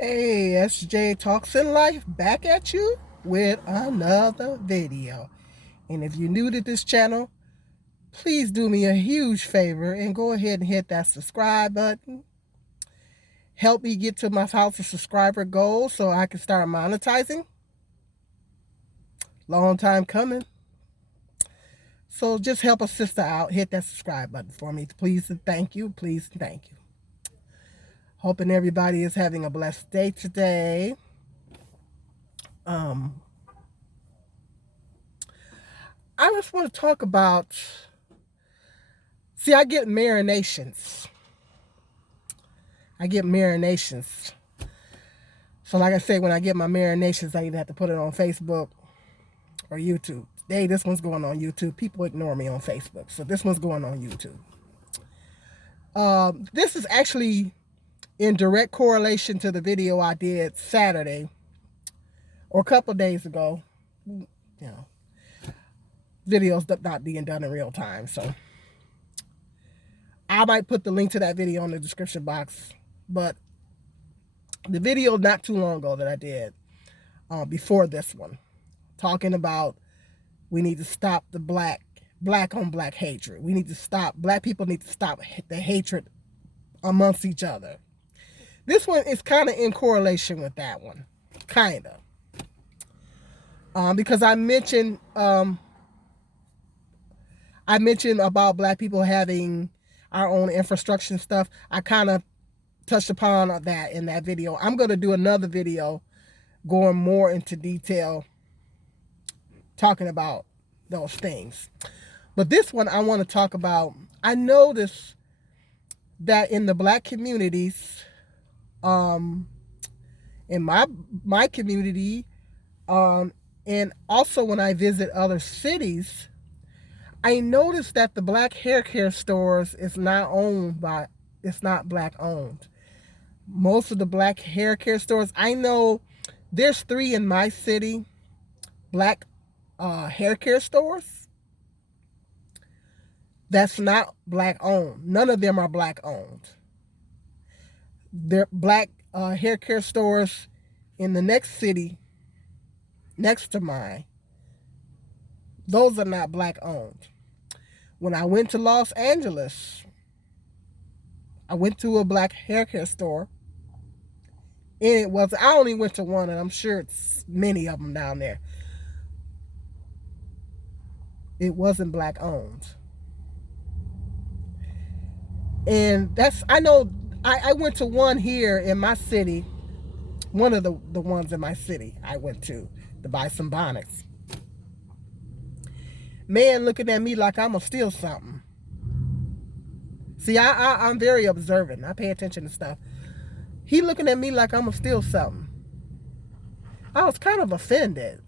Hey, SJ Talks in Life back at you with another video. And if you're new to this channel, please do me a huge favor and go ahead and hit that subscribe button. Help me get to my 1,000 subscriber goal so I can start monetizing. Long time coming. So just help a sister out. Hit that subscribe button for me. Please and thank you. Please and thank you. Hoping everybody is having a blessed day today. I just want to talk about, I get marinations. So like I say, when I get my marinations, I either have to put it on Facebook or YouTube. Today, this one's going on YouTube. People ignore me on Facebook, so this one's going on YouTube. This is actually in direct correlation to the video I did Saturday or a couple of days ago. You know, videos not being done in real time, so I might put the link to that video in the description box. But the video not too long ago that I did before this one, talking about we need to stop the black on black hatred. We need to stop, black people need to stop the hatred amongst each other. This one is kind of in correlation with that one, kind of. Because I mentioned about black people having our own infrastructure and stuff. I kind of touched upon that in that video. I'm going to do another video going more into detail talking about those things. But this one I want to talk about, I noticed that in the black communities, in my community, and also when I visit other cities, I noticed that the black hair care stores is not it's not black owned. Most of the black hair care stores, I know there's 3 in my city, black hair care stores that's not black owned. None of them are black owned. They're black hair care stores in the next city next to mine. Those are not black owned. When I went to Los Angeles, I went to a black hair care store. And I only went to one, and I'm sure it's many of them down there. It wasn't black owned. And I know, I went to one here in my city, one of the ones in my city I went to buy some bonnets. Man looking at me like I'm gonna steal something. See, I'm very observant. I pay attention to stuff. He looking at me like I'm gonna steal something. I was kind of offended.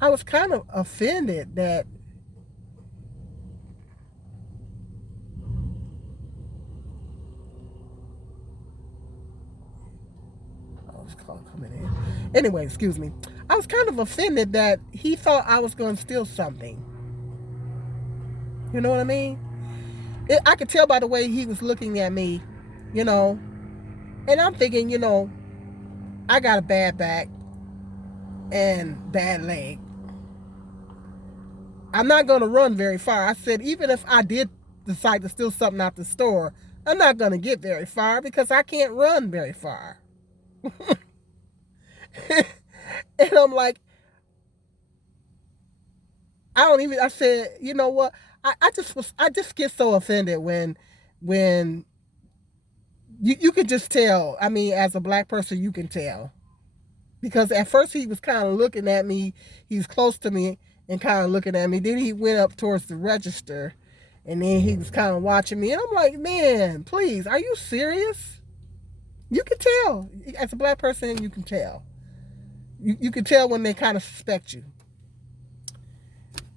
That coming in. Anyway, excuse me. I was kind of offended that he thought I was going to steal something. You know what I mean? I could tell by the way he was looking at me, you know. And I'm thinking, you know, I got a bad back and bad leg. I'm not going to run very far. I said, even if I did decide to steal something out the store, I'm not going to get very far because I can't run very far. And I'm like, I said, you know what? I just get so offended when you can just tell. I mean, as a black person, you can tell. Because at first he was kind of looking at me. He's close to me and kind of looking at me. Then he went up towards the register and then he was kind of watching me. And I'm like, man, please, are you serious? You can tell. As a black person, you can tell. You can tell when they kind of suspect you.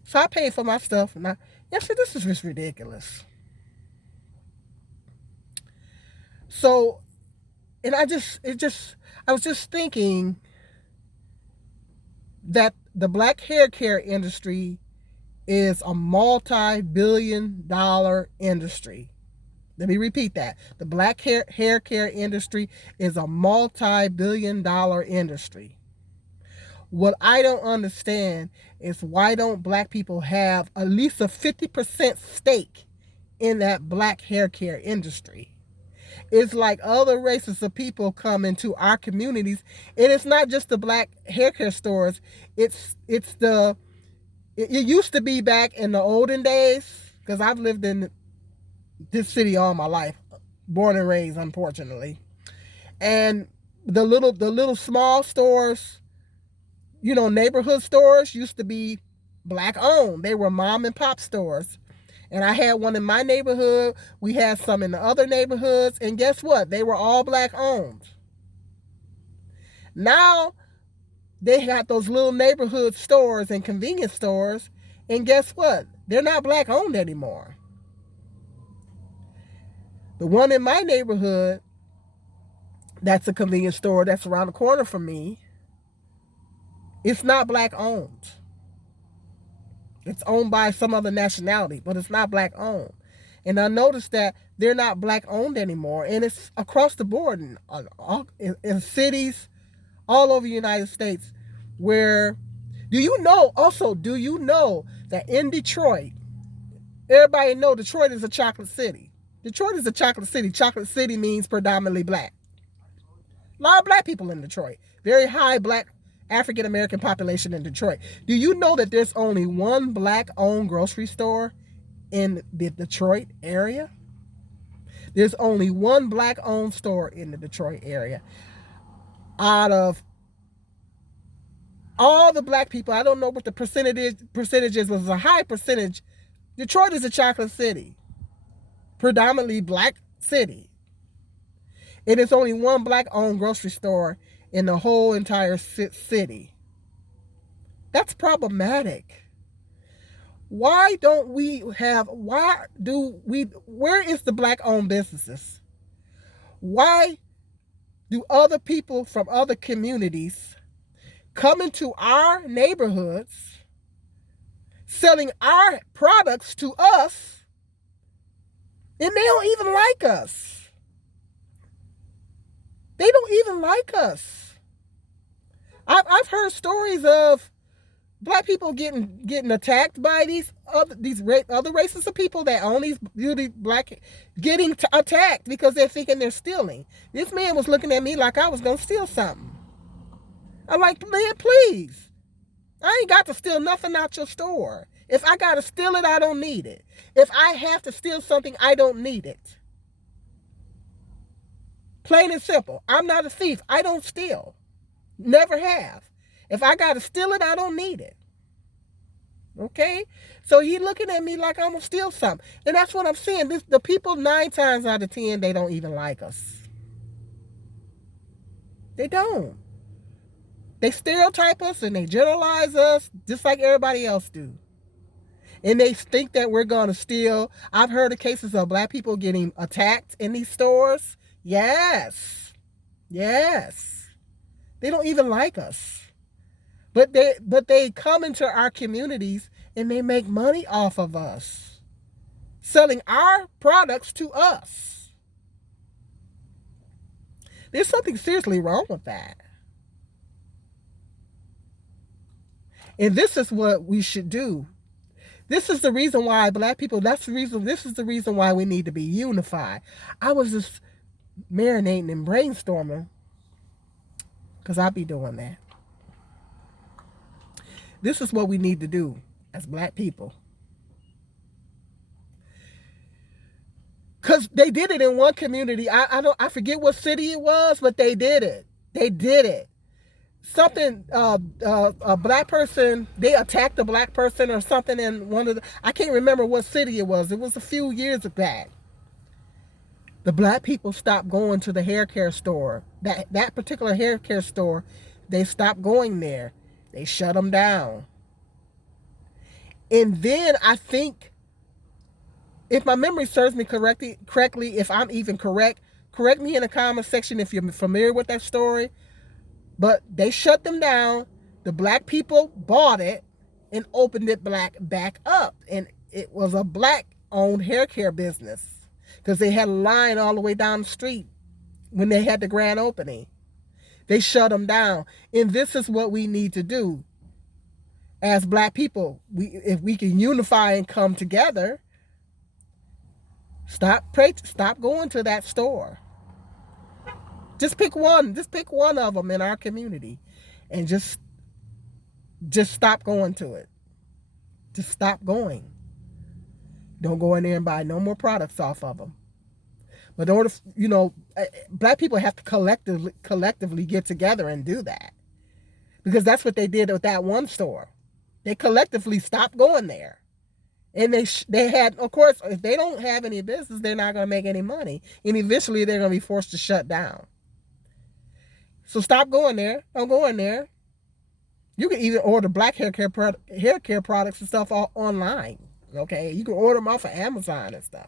So I paid for my stuff. And this is just ridiculous. So, and I was just thinking that the black hair care industry is a multi-billion-dollar industry. Let me repeat that. The black hair care industry is a multi-billion-dollar industry. What I don't understand is why don't black people have at least a 50% stake in that black hair care industry? It's like other races of people come into our communities, and it's not just the black hair care stores. It used to be back in the olden days, because I've lived in this city all my life, born and raised, unfortunately. And the little small stores, neighborhood stores used to be black owned. They were mom and pop stores. And I had one in my neighborhood. We had some in the other neighborhoods. And guess what? They were all black owned. Now they got those little neighborhood stores and convenience stores. And guess what? They're not black owned anymore. The one in my neighborhood, that's a convenience store that's around the corner from me, it's not black owned. It's owned by some other nationality, but it's not black owned. And I noticed that they're not black owned anymore. And it's across the board in cities all over the United States where, do you know that in Detroit, everybody know Detroit is a chocolate city. Detroit is a chocolate city. Chocolate city means predominantly black. A lot of black people in Detroit. Very high black African American population in Detroit. Do you know that there's only one black owned grocery store in the Detroit area? There's only one black owned store in the Detroit area. Out of all the black people, I don't know what the percentage is, but it's a high percentage. Detroit is a chocolate city. Predominantly black city. It is only one black owned grocery store in the whole entire city. That's problematic. Where is the black owned businesses? Why do other people from other communities come into our neighborhoods selling our products to us, and they don't even like us? They don't even like us. I've heard stories of black people getting attacked by these other races of people that own these beauty black, getting attacked because they're thinking they're stealing. This man was looking at me like I was gonna steal something. I'm like, man, please. I ain't got to steal nothing out your store. If I gotta steal it, I don't need it. If I have to steal something, I don't need it. Plain and simple. I'm not a thief. I don't steal. Never have. If I got to steal it, I don't need it. Okay? So he looking at me like I'm going to steal something. And that's what I'm saying. The people 9 times out of 10, they don't even like us. They don't. They stereotype us and they generalize us just like everybody else do. And they think that we're going to steal. I've heard of cases of black people getting attacked in these stores. Yes. They don't even like us. But they come into our communities and they make money off of us, selling our products to us. There's something seriously wrong with that. And this is what we should do. This is the reason why black people, this is the reason why we need to be unified. I was just marinating and brainstorming, because I be doing that. This is what we need to do as black people. Because they did it in one community. I forget what city it was, but they did it. Something, a black person, they attacked a black person or something in one of the, I can't remember what city it was. It was a few years back. The black people stopped going to the hair care store. That particular hair care store, they stopped going there. They shut them down. And then I think, if my memory serves me correctly, if I'm even correct me in the comment section if you're familiar with that story. But they shut them down. The black people bought it and opened it back up. And it was a black-owned hair care business. because they had a line all the way down the street when they had the grand opening. They shut them down. And this is what we need to do as black people. If we can unify and come together, stop going to that store. Just pick one. Just pick one of them in our community and just stop going to it. Just stop going. Don't go in there and buy no more products off of them. But in order, black people have to collectively get together and do that. Because that's what they did with that one store. They collectively stopped going there. And they had, of course, if they don't have any business, they're not going to make any money. And eventually they're going to be forced to shut down. So stop going there. Don't go in there. You can even order black hair care products and stuff online. Okay? You can order them off of Amazon and stuff.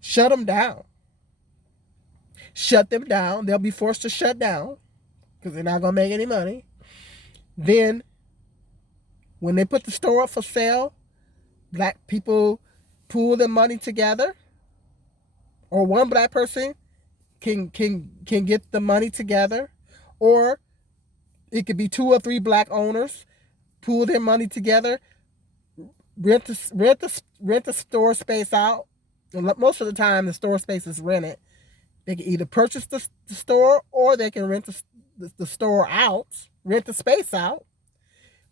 Shut them down. Shut them down. They'll be forced to shut down because they're not going to make any money. Then, when they put the store up for sale, black people pool their money together, or one black person can get the money together, or it could be 2 or 3 black owners pool their money together, rent the store space out. And most of the time, the store space is rented. They can either purchase the store, or they can rent the store out, rent the space out.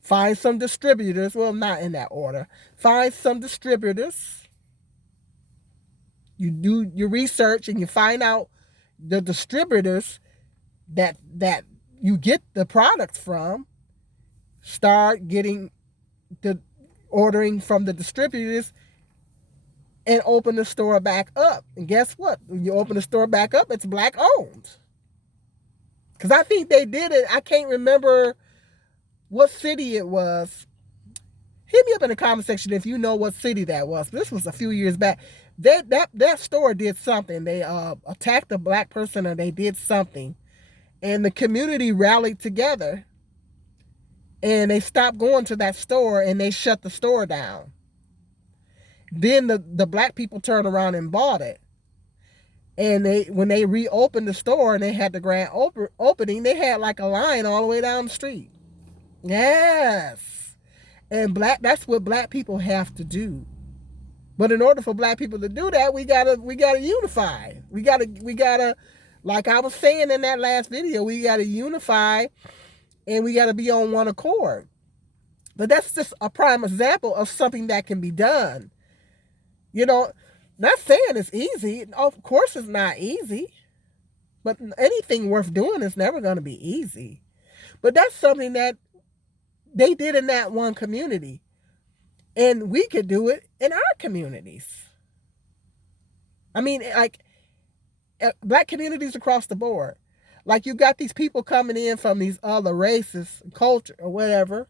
Find some distributors. Well, not in that order. Find some distributors. You do your research and you find out the distributors that you get the products from. Start ordering from the distributors and open the store back up. And guess what? When you open the store back up, it's black owned. Because I think they did it. I can't remember what city it was. Hit me up in the comment section if you know what city that was. This was a few years back. That store did something. They attacked a black person, or they did something. And the community rallied together. And they stopped going to that store, and they shut the store down. Then the black people turned around and bought it. And when they reopened the store and they had the grand opening, they had like a line all the way down the street. Yes. And that's what black people have to do. But in order for black people to do that, we gotta unify. We gotta, like I was saying in that last video, we gotta unify, and we gotta be on one accord. But that's just a prime example of something that can be done. Not saying it's easy. Of course it's not easy. But anything worth doing is never going to be easy. But that's something that they did in that one community. And we could do it in our communities. I mean, like, black communities across the board. Like, you got these people coming in from these other races, culture, or whatever.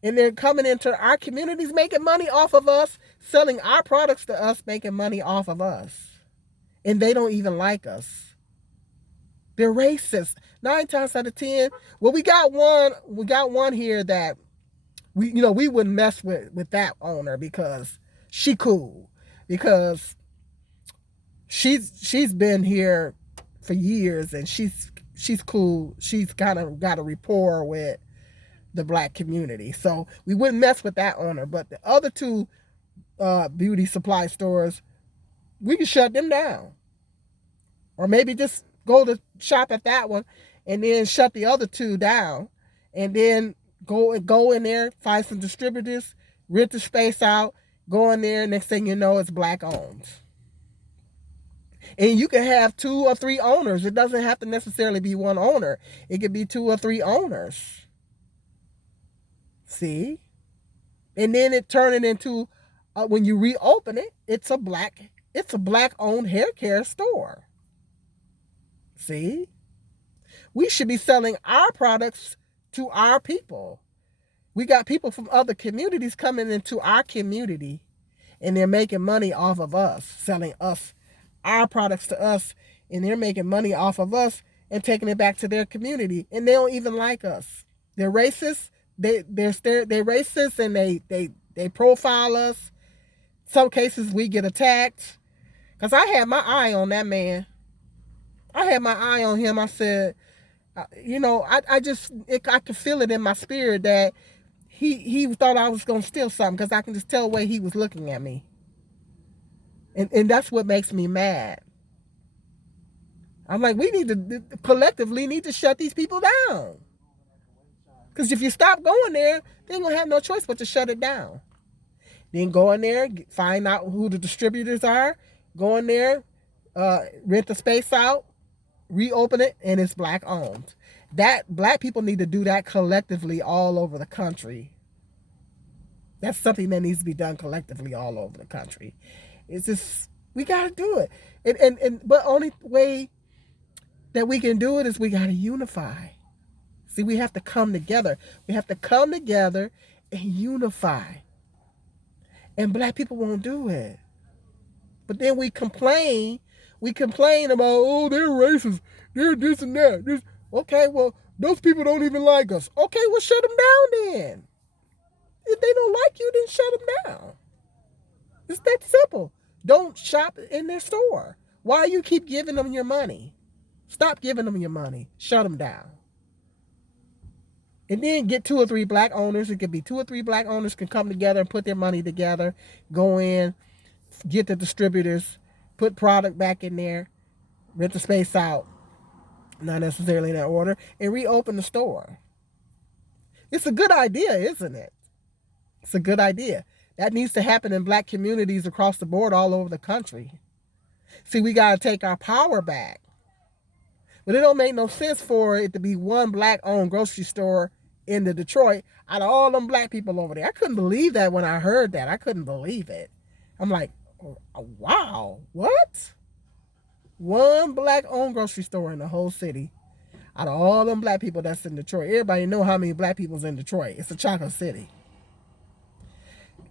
And they're coming into our communities, making money off of us, selling our products to us, making money off of us. And they don't even like us. They're racist. 9 times out of 10. Well, we got one here that we wouldn't mess with that owner because she cool. Because she's been here for years, and she's cool. She's kind of got a rapport with the black community. So we wouldn't mess with that owner. But the other 2 beauty supply stores, we can shut them down. Or maybe just go to shop at that one and then shut the other 2 down. And then go in there, find some distributors, rent the space out, go in there, next thing you know, it's black owned. And you can have 2 or 3 owners. It doesn't have to necessarily be one owner. It could be 2 or 3 owners. See? And then it turn it into, when you reopen it, it's a black owned hair care store. See? We should be selling our products to our people. We got people from other communities coming into our community, and they're making money off of us, selling us our products to us, and they're making money off of us and taking it back to their community. And they don't even like us. They're racist. They're racist, and they profile us. Some cases we get attacked. Because I had my eye on that man. I had my eye on him. I said, you know, I could feel it in my spirit that he thought I was going to steal something, because I can just tell the way he was looking at me. And that's what makes me mad. I'm like, we need to collectively need to shut these people down. Because if you stop going there, they ain't going to have no choice but to shut it down. Then go in there, find out who the distributors are, go in there, rent the space out, reopen it, and it's black owned. That black people need to do that collectively all over the country. That's something that needs to be done collectively all over the country. It's just, we got to do it. But only way that we can do it is we got to unify. See, we have to come together. We have to come together and unify. And black people won't do it. But then we complain. We complain about, oh, they're racist. They're this and that. This. Okay, well, those people don't even like us. Okay, well, shut them down then. If they don't like you, then shut them down. It's that simple. Don't shop in their store. Why you keep giving them your money? Stop giving them your money. Shut them down. And then get 2 or 3 black owners. It could be 2 or 3 black owners can come together and put their money together, go in, get the distributors, put product back in there, rent the space out, not necessarily in that order, and reopen the store. It's a good idea, isn't it? It's a good idea. That needs to happen in black communities across the board all over the country. See, we got to take our power back. But it don't make no sense for it to be one black-owned grocery store in the Detroit out of all them black people over there. I couldn't believe that when I heard that. I couldn't believe it. I'm like, wow, what? One black-owned grocery store in the whole city out of all them black people that's in Detroit. Everybody know how many black people's in Detroit. It's a chocolate city.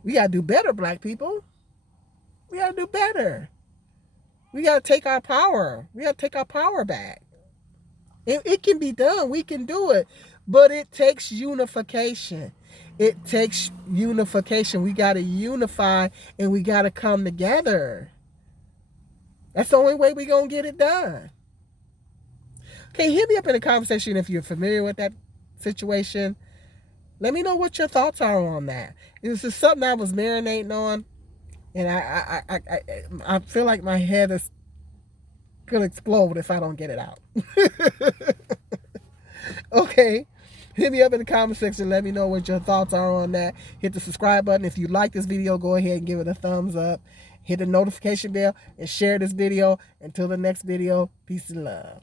We got to do better, black people. We got to do better. We got to take our power. We got to take our power back. It can be done. We can do it. But it takes unification. It takes unification. We got to unify and we got to come together. That's the only way we're going to get it done. Okay, hit me up in the conversation if you're familiar with that situation. Let me know what your thoughts are on that. This is something I was marinating on, and I feel like my head is gonna explode if I don't get it out. Okay, hit me up in the comment section. Let me know what your thoughts are on that. Hit the subscribe button. If you like this video, go ahead and give it a thumbs up. Hit the notification bell and share this video. Until the next video, peace and love.